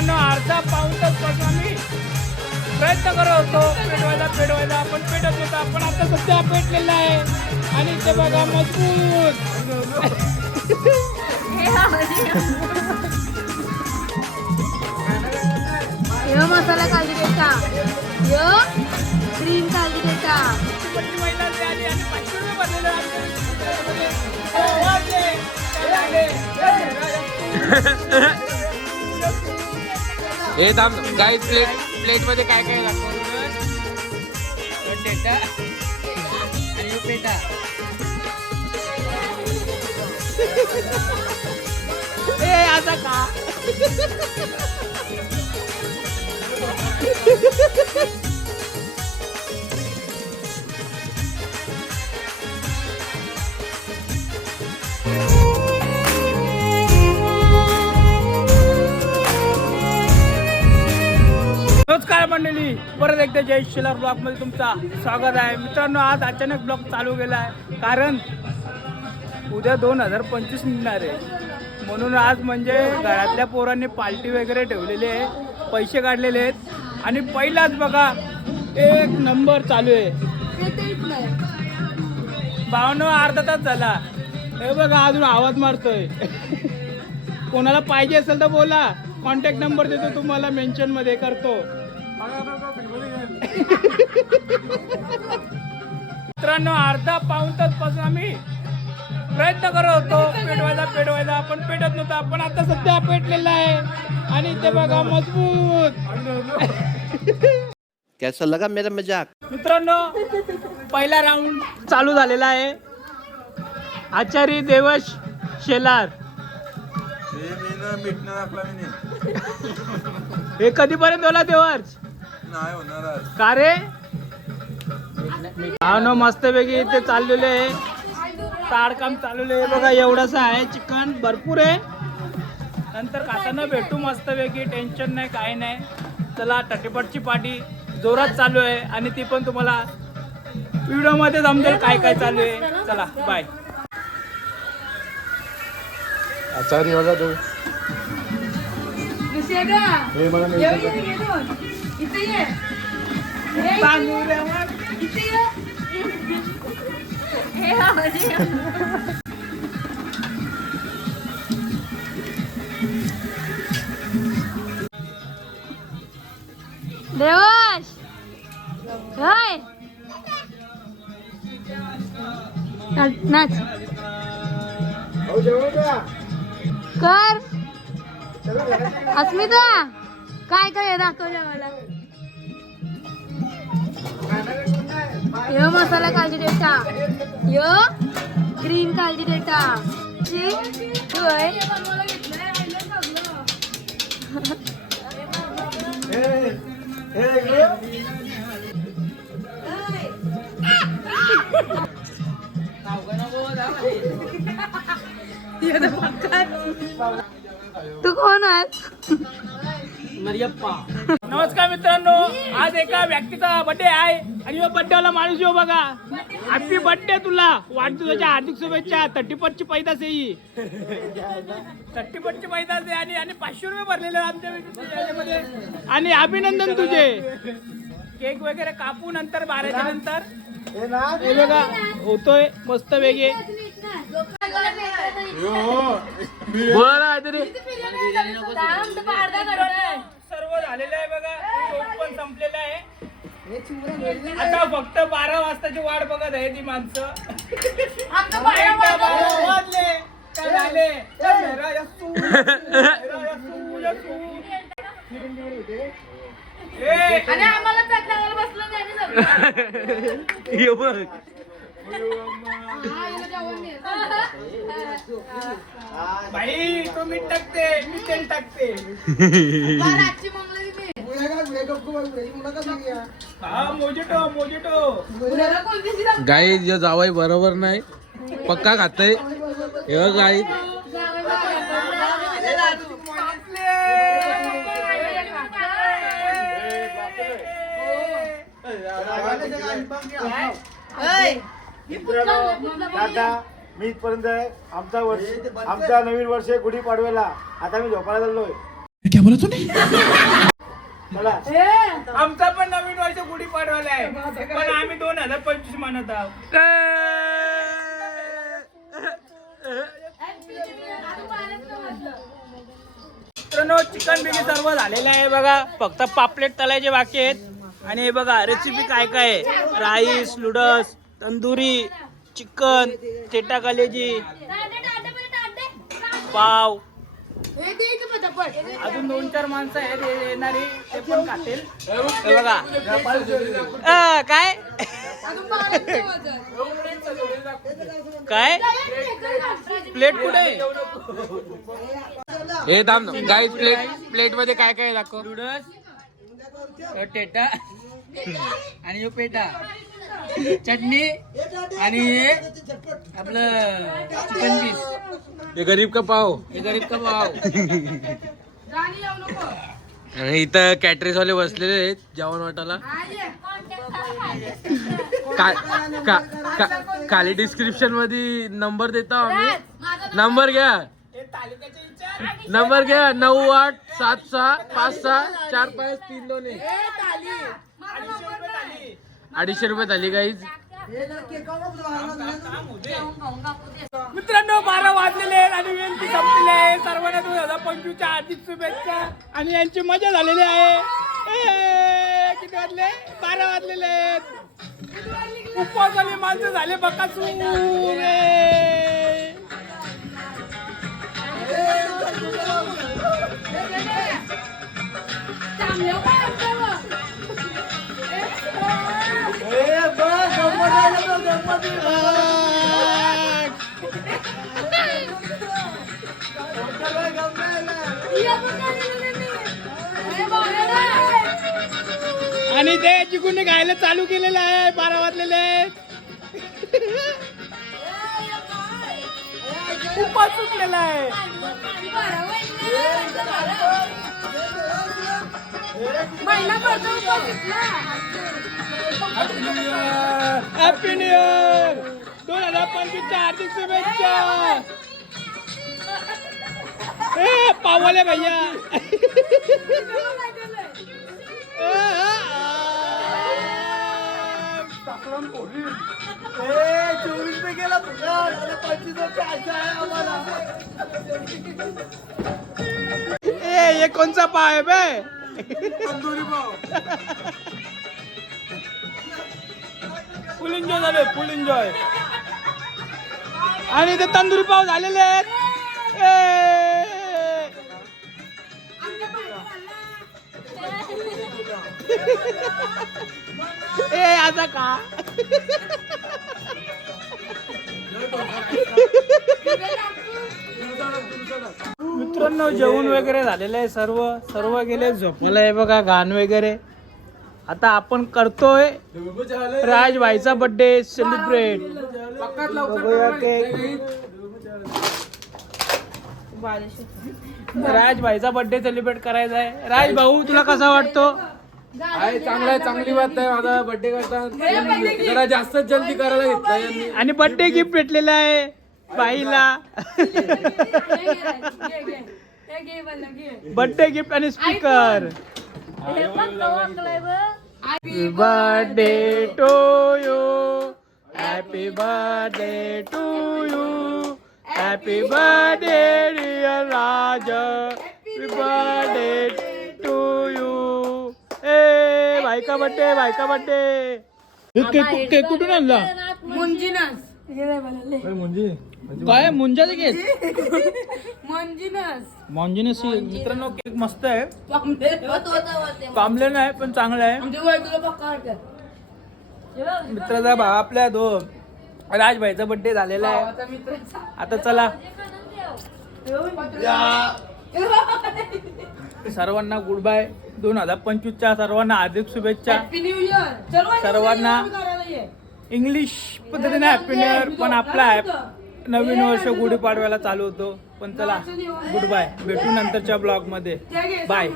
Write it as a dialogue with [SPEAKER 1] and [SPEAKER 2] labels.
[SPEAKER 1] मित्रांनो अर्धा पासून आम्ही प्रयत्न करत होतो. पेटवायला पेटवायला. आपण पेटत होतो. आपण आता सध्या पेटलेला आहे. आणि ते बघा मजबूत.
[SPEAKER 2] यो मसाला त्याचा यो ग्रीन काढली त्याचा
[SPEAKER 1] पट्टी महिला जे आली आणि पाचशे रुपये भरलेले आमच्या त्याच्यामध्ये. हो,
[SPEAKER 3] थांब गाई प्लेट प्लेटमध्ये काय काय लागतं
[SPEAKER 1] बटाटा आणि पेटा ए आता का? नमस्कार मंडळी. परत एकदा जय शिलार ब्लॉगमध्ये तुमचा स्वागत आहे. मित्रांनो आज अचानक ब्लॉग चालू गेला आहे. कारण उद्या दोन हजार पंचवीस निघणार आहे. म्हणून आज म्हणजे घरातल्या पोरांनी पार्टी वगैरे ठेवलेली आहे. पैसे काढलेले आहेत. आणि पहिलाच बघा एक नंबर चालू आहे.
[SPEAKER 2] ते
[SPEAKER 1] अर्धा तास झाला. हे बघा अजून आवाज मारतोय. कोणाला पाहिजे असेल तर बोला. कॉन्टॅक्ट नंबर देतो तुम्हाला मेन्शनमध्ये करतो. मित्रांनो अर्धा पाऊन तासपासून आम्ही प्रयत्न करत होतो पेटवायला पेटवायला आपण पेटत नव्हतो. आपण आता सध्या पेटलेला आहे. आणि ते बघा मजबूत.
[SPEAKER 4] कैसा लगा मेरा मजाक?
[SPEAKER 1] मित्रांनो पहिला राऊंड चालू झालेला आहे. आचारी देवश शेलार. हे कधीपर्यंत होला का रे? हा न मस्तपैकी इथे चाललेले आहे. ताडकाम चाललेलं आहे बघा एवढंसं आहे चिकन भरपूर आहे. नंतर खाताना भेटू मस्तपैकी टेन्शन नाही काही नाही. चला टटेपटची पार्टी जोरात चालू आहे आणि ती पण तुम्हाला व्हिडिओमध्ये समजेल काय काय चालू आहे. चला बाय
[SPEAKER 3] आचारी बघा तू
[SPEAKER 2] दुसऱ्या का ये, ये, ये. दोन. इथे ये. इथे ये. हे हा. देवाश. हाय. नाच कर. अस्मिता काय काय दाखव जेवायला यो मसाला काळजी डेटा. यो ग्रीन काळजी डेटा. तू आहे तू कोण आहेस?
[SPEAKER 1] नमस्कार मित्रांनो आज एका व्यक्तीचा बर्थडे आहे आणि यो बर्थडेला माणूस येऊ बघा. हॅपी बर्थडे तुला. वाढदिवसाच्या हार्दिक शुभेच्छा. थर्टी ची पैदास येई थर्टी ची पैदास आहे आणि आणि पाचशे रुपये भरलेले आमच्या याच्यामध्ये आणि अभिनंदन तुझे. केक वगैरे कापू नंतर बाराच्या नंतर. हे बघा होतोय मस्त वेगळे. बोला काहीतरी. सर्व झालेलं आहे बघा. पण संपलेला आहे. आता फक्त बारा वाजताची वाट बघत आहे ती माणसं. वाजले. काय झाले?
[SPEAKER 2] आम्हाला बसलं नाही सगळं.
[SPEAKER 3] ये बघ.
[SPEAKER 1] बाई तो मीठ टाकते मी तेल टाकते.
[SPEAKER 2] रातची मंगळी
[SPEAKER 1] हा मोजेटो मोजेटो.
[SPEAKER 2] कोणती
[SPEAKER 3] गाई जे जावाई बरोबर नाही. पक्का खातय. हे बघ गाई
[SPEAKER 5] दादा मी इथपर्यंत आहे. आमचा वर्ष आमचा नवीन वर्ष आहे गुढीपाडव्याला. आता मी झोपायला चाललोय.
[SPEAKER 2] ए,
[SPEAKER 1] आमचा पण नवीन वर्ष गुढी पाडवायला आहे. पण आम्ही दोन हजार पंचवीस म्हणत आहोत. मित्रांनो चिकन बिगी सर्व झालेलं आहे बघा. फक्त पापलेट तलायचे बाकी आहेत. आणि हे बघा रेसिपी काय काय आहे? राईस नूडल्स तंदुरी चिकन चेटा कलेजी पाव. अजून दोन चार माणसं आहेत येणारी ते पण खातील. बघा. काय. काय? प्लेट कुठे?
[SPEAKER 3] हे थांब गाईज प्लेट प्लेटमध्ये काय काय दाखव.
[SPEAKER 1] नूडल्स टेटा. आणि पेटा. चटणी आणि हे आपलं चिकन पीस
[SPEAKER 3] हे गरीब का पाव?
[SPEAKER 1] हे गरीब का पाव.
[SPEAKER 3] आणि इथं कॅटरेस वाले बसलेले आहेत जेवण. का, का, का, खाली डिस्क्रिप्शनमध्ये नंबर देतो आम्ही. नंबर घ्या. नंबर घ्या नऊ आठ सात सहा पाच सहा चार पाच तीन दोन एक. अडीचशे रुपये झाली गाईज
[SPEAKER 1] मित्रांनो बारा वाजलेले आहेत आणि विनंती संपलेली आहे. सर्वांना दोन हजार पंचवीसच्या हार्दिक शुभेच्छा. आणि यांची मजा झालेली आहे. किती वाजले? बारा वाजलेले आहेत. उपवासाली माणसं झाले बकासूर आणि ते चिकून खायला चालू केलेलं आहे बारा वाजलेले उपवास सुटलेला आहे. हॅपी न्यू इयर दोन हजार पंचवीसच्या हार्दिक शुभेच्छा. ए पावले भैया. चोवीस पे गेला ए ये कोणचा पाव आहे बे? तंदुरी पाव फुल एन्जॉय झाले फुल एन्जॉय आणि ते तंदुरी पाव झालेले आहेत. ए! ए आता का? मित्रांनो जेवण वगैरे झालेलं आहे सर्व. सर्व गेले झोपलेलं आहे बघा गाण वगैरे. आता आपण करतोय राजभाईचा बर्थडे सेलिब्रेट बघूया केक राजभाईचा बर्थडे सेलिब्रेट करायचा आहे. राज भाऊ तुला कसा वाटतो?
[SPEAKER 3] आहे चांगला आहे चांगली बात आहे. माझा बर्थडे करता जरा जास्तच जल्दी करायला घेतला यांनी.
[SPEAKER 1] आणि बर्थडे गिफ्ट भेटलेलं आहे बाईला. बर्थडे गिफ्ट आणि speaker happy birthday to you happy birthday to you happy birthday dear Raj happy birthday बायका बर्थडे बायका बर्थडे केक कुठून आणला?
[SPEAKER 2] मुंजिनस. नाही बोलायले.
[SPEAKER 1] काय मुंजाचं केक?
[SPEAKER 2] मुंजिनस.
[SPEAKER 1] मॉन्जिनस मित्रांनो केक मस्त आहे. कामले नाही पण चांगलं आहे. मित्राचा भाव आपल्या दो राजभाईचा बर्थडे झालेला आहे.
[SPEAKER 2] आता
[SPEAKER 1] चला. सर्वांना गुड बाय. दोन हजार पंचवीसच्या सर्वांना हार्दिक शुभेच्छा. सर्वांना-. इंग्लिश पद्धतीने हॅपी न्यू इयर पण आपला ॲप नवीन वर्ष गुढीपाडव्याला चालू होतो. पण चला गुड बाय. भेटू नंतरच्या ब्लॉगमध्ये
[SPEAKER 2] ते घे,
[SPEAKER 1] बाय